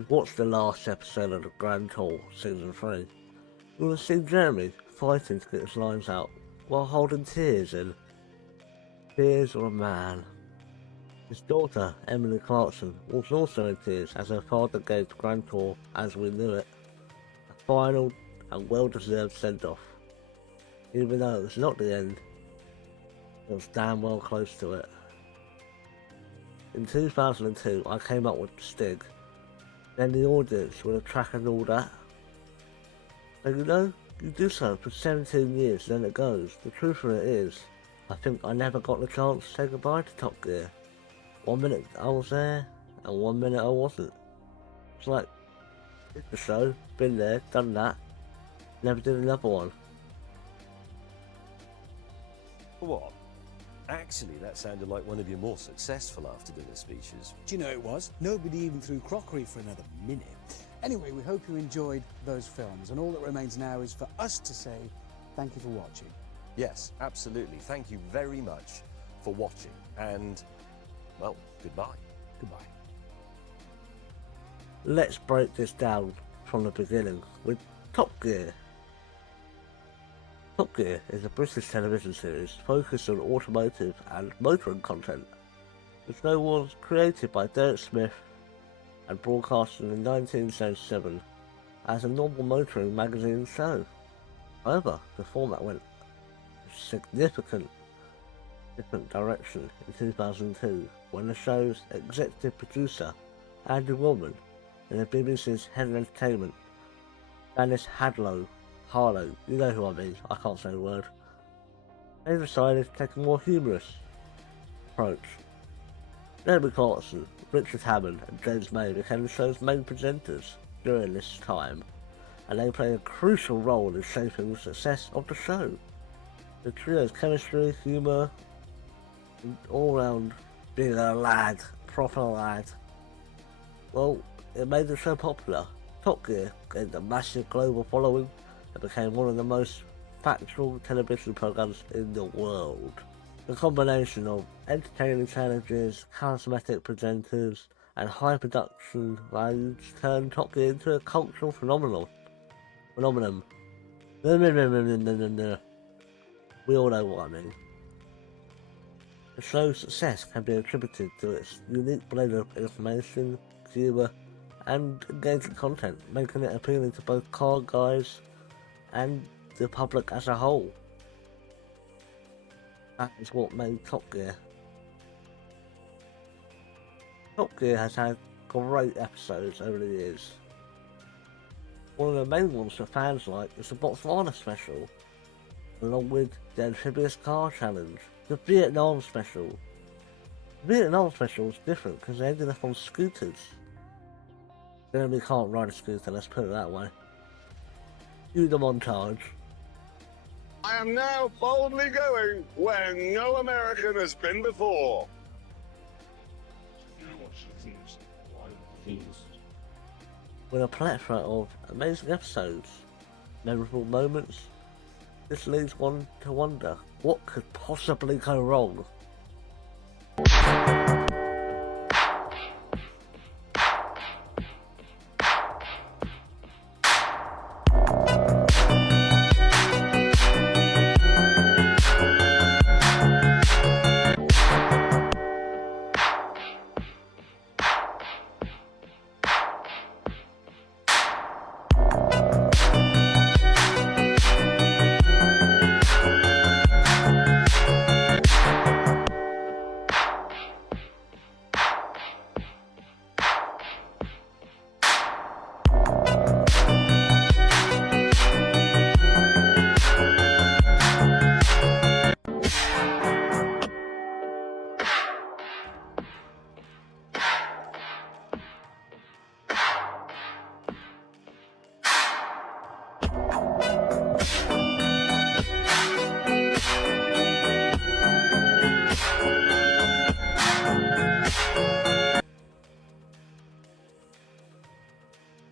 We've watched the last episode of the Grand Tour Season 3. You'll have seen Jeremy fighting to get his lines out while holding tears in. Tears of a man. His daughter, Emily Clarkson, was also in tears as her father gave the Grand Tour as we knew it a final and well-deserved send-off. Even though it was not the end, it was damn well close to it. In 2002, I came up with the Stig, then the audience with a track and all that. And you do so for 17 years, then it goes. The truth of it is, I think I never got the chance to say goodbye to Top Gear. 1 minute I was there, and 1 minute I wasn't. It's like, did the show, been there, done that, never did another one. What? Actually, that sounded like one of your more successful after-dinner speeches. Do you know it was? Nobody even threw crockery for another minute. Anyway, we hope you enjoyed those films, and all that remains now is for us to say thank you for watching. Yes, absolutely. Thank you very much for watching, and, well, goodbye. Goodbye. Let's break this down from the beginning with Top Gear. Top Gear is a British television series focused on automotive and motoring content. The show was created by Derek Smith and broadcast in 1977 as a normal motoring magazine show. However, the format went a significant different direction in 2002 when the show's executive producer, Andy Wilman, and the BBC's head of entertainment, Dennis Harlow, you know who I mean, I can't say the word, they decided to take a more humorous approach. Jeremy Clarkson, Richard Hammond and James May became the show's main presenters during this time, and they played a crucial role in shaping the success of the show. The trio's chemistry, humour, and all round being a lad, proper lad, well, it made the show popular. Top Gear gained a massive global following and became one of the most factual television programs in the world. The combination of entertaining challenges, charismatic presenters, and high production values turned Top Gear into a cultural phenomenon. We all know what I mean. The show's success can be attributed to its unique blend of information, humour, and engaging content, making it appealing to both car guys and the public as a whole. That is what made Top Gear. Top Gear has had great episodes over the years. One of the main ones that fans like is the Botswana special, along with the Amphibious Car Challenge, the Vietnam special. The Vietnam special was different because they ended up on scooters. Jeremy can't ride a scooter, let's put it that way. Do the montage. I am now boldly going where no American has been before. With a plethora of amazing episodes, memorable moments, this leaves one to wonder, what could possibly go wrong?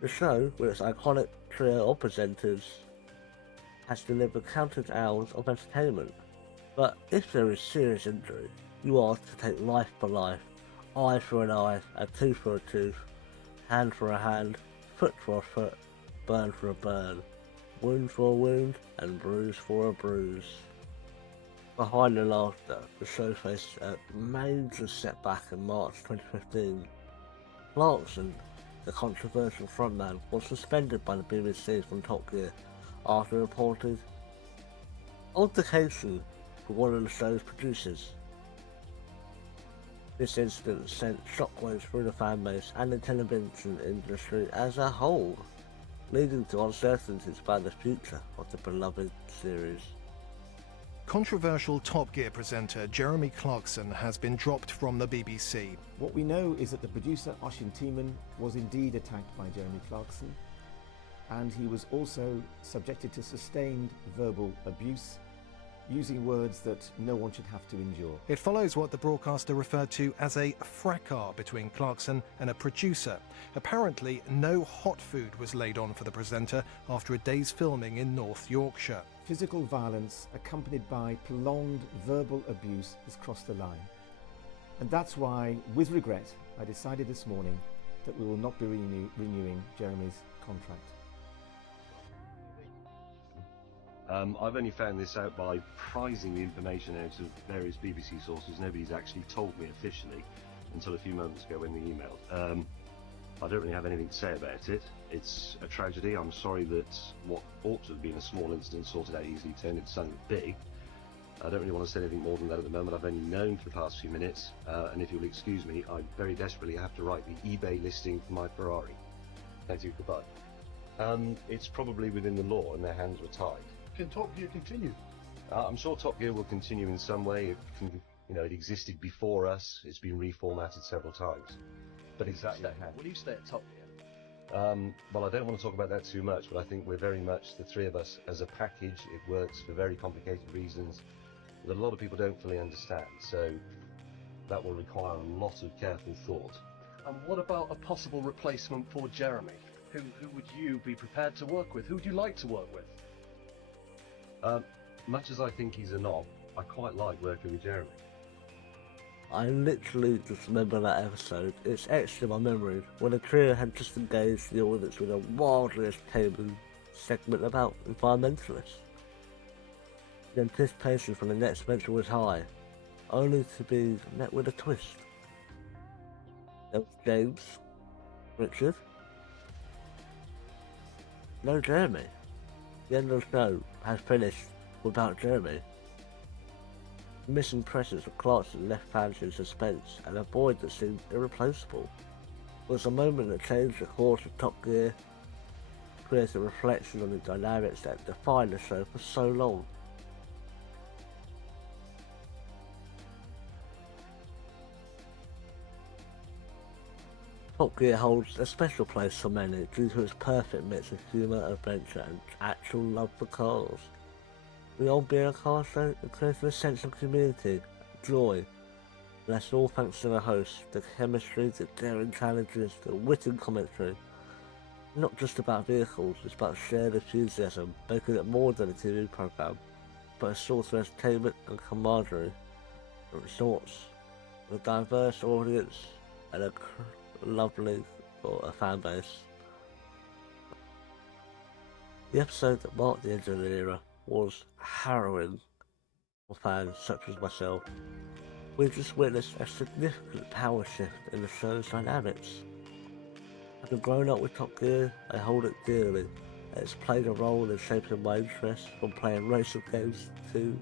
The show, with its iconic trio of presenters, has delivered countless hours of entertainment. But if there is serious injury, you are to take life for life, eye for an eye, a tooth for a tooth, Hand for a hand, foot for a foot, burn for a burn, wound for a wound, and bruise for a bruise. Behind the laughter, the show faced a major setback in March 2015. Clarkson, the controversial frontman, was suspended by the BBC from Top Gear after reported altercation with one of the show's producers. This incident sent shockwaves through the fanbase and the television industry as a whole, leading to uncertainties about the future of the beloved series. Controversial Top Gear presenter Jeremy Clarkson has been dropped from the BBC. What we know is that the producer Oshin Tiemann was indeed attacked by Jeremy Clarkson, and he was also subjected to sustained verbal abuse, using words that no one should have to endure. It follows what the broadcaster referred to as a fracas between Clarkson and a producer. Apparently, no hot food was laid on for the presenter after a day's filming in North Yorkshire. Physical violence accompanied by prolonged verbal abuse has crossed the line. And that's why, with regret, I decided this morning that we will not be renewing Jeremy's contract. I've only found this out by prizing the information out of various BBC sources. Nobody's actually told me officially until a few moments ago when they emailed. I don't really have anything to say about it. It's a tragedy. I'm sorry that what ought to have been a small incident sorted out easily turned into something big. I don't really want to say anything more than that at the moment. I've only known for the past few minutes, and if you'll excuse me, I very desperately have to write the eBay listing for my Ferrari. Thank you, goodbye. It's probably within the law and their hands were tied. Can Top Gear continue? I'm sure Top Gear will continue in some way. It can, it existed before us. It's been reformatted several times. But exactly how. Will you stay at Top Gear? Well, I don't want to talk about that too much, but I think we're very much, the three of us, as a package. It works for very complicated reasons that a lot of people don't fully understand. So that will require a lot of careful thought. And what about a possible replacement for Jeremy? Who would you be prepared to work with? Who would you like to work with? Much as I think he's a knob, I quite like working with Jeremy. I literally just remember that episode. It's etched in my memory when the trio had just engaged the audience with a wildly entertaining segment about environmentalists. The anticipation for the next venture was high, only to be met with a twist. There was James, Richard, no Jeremy. The end of the show has finished without Jeremy. The missing presence of Clarkson left fans in suspense, and a void that seemed irreplaceable. It was a moment that changed the course of Top Gear, created a reflection on the dynamics that defined the show for so long. Top Gear holds a special place for many due to its perfect mix of humour, adventure and actual love for cars. Beyond being a car show, it created a sense of community, joy, and that's all thanks to the hosts, the chemistry, the daring challenges, the witty commentary. Not just about vehicles, it's about shared enthusiasm, making it more than a TV programme, but a source of entertainment and camaraderie that resorts with a diverse audience and a lovely fan base. The episode that marked the end of the era was harrowing for fans such as myself. We just witnessed a significant power shift in the show's dynamics. Having grown up with Top Gear, I hold it dearly. It's played a role in shaping my interest from playing racing games to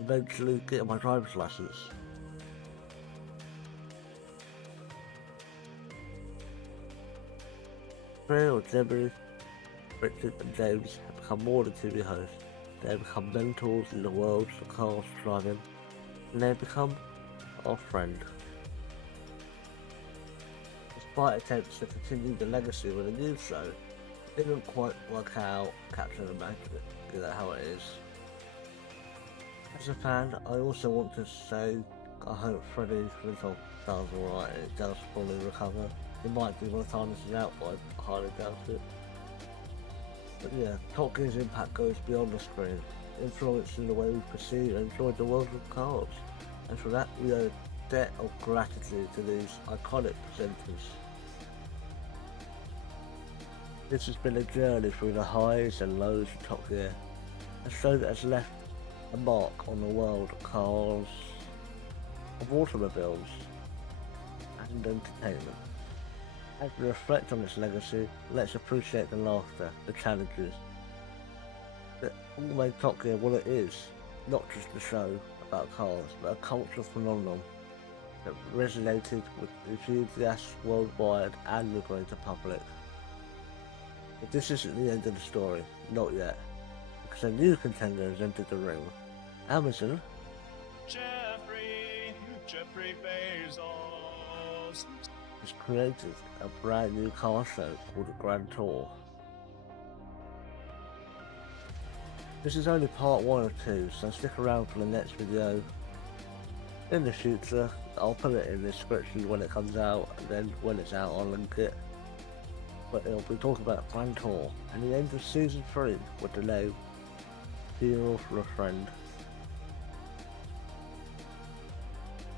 eventually getting my driver's license. Clare, Jeremy, Renton and James have become more than TV hosts. They have become mentors in the world of cars driving, and they have become our friend. Despite attempts to continue the legacy with a new show, it didn't quite work out, capture the magic, how it is. As a fan, I also want to say I hope Freddie Renton does alright and it does fully recover. He might do more harnessing out, but I highly doubt it. But yeah, Top Gear's impact goes beyond the screen, influencing the way we perceive and enjoy the world of cars. And for that, we owe a debt of gratitude to these iconic presenters. This has been a journey through the highs and lows of Top Gear, a show that has left a mark on the world of cars, of automobiles, and entertainment. As we reflect on its legacy, let's appreciate the laughter, the challenges, that all made Top Gear what it is, not just a show about cars, but a cultural phenomenon that resonated with enthusiasts worldwide and the greater public. But this isn't the end of the story, not yet, because a new contender has entered the ring. Amazon Jeffrey Bezos has created a brand new car show called the Grand Tour. This is only part 1 of 2, so stick around for the next video. In the future, I'll put it in the description when it comes out, and then when it's out I'll link it. But it'll be talking about Grand Tour, and the end of season 3 with the name Hero for a Friend,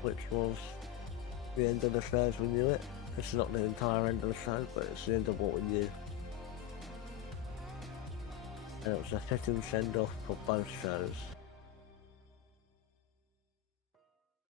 which was the end of the show as we knew it. It's not the entire end of the show, but it's the end of what we knew. And it was a fitting send-off for both shows.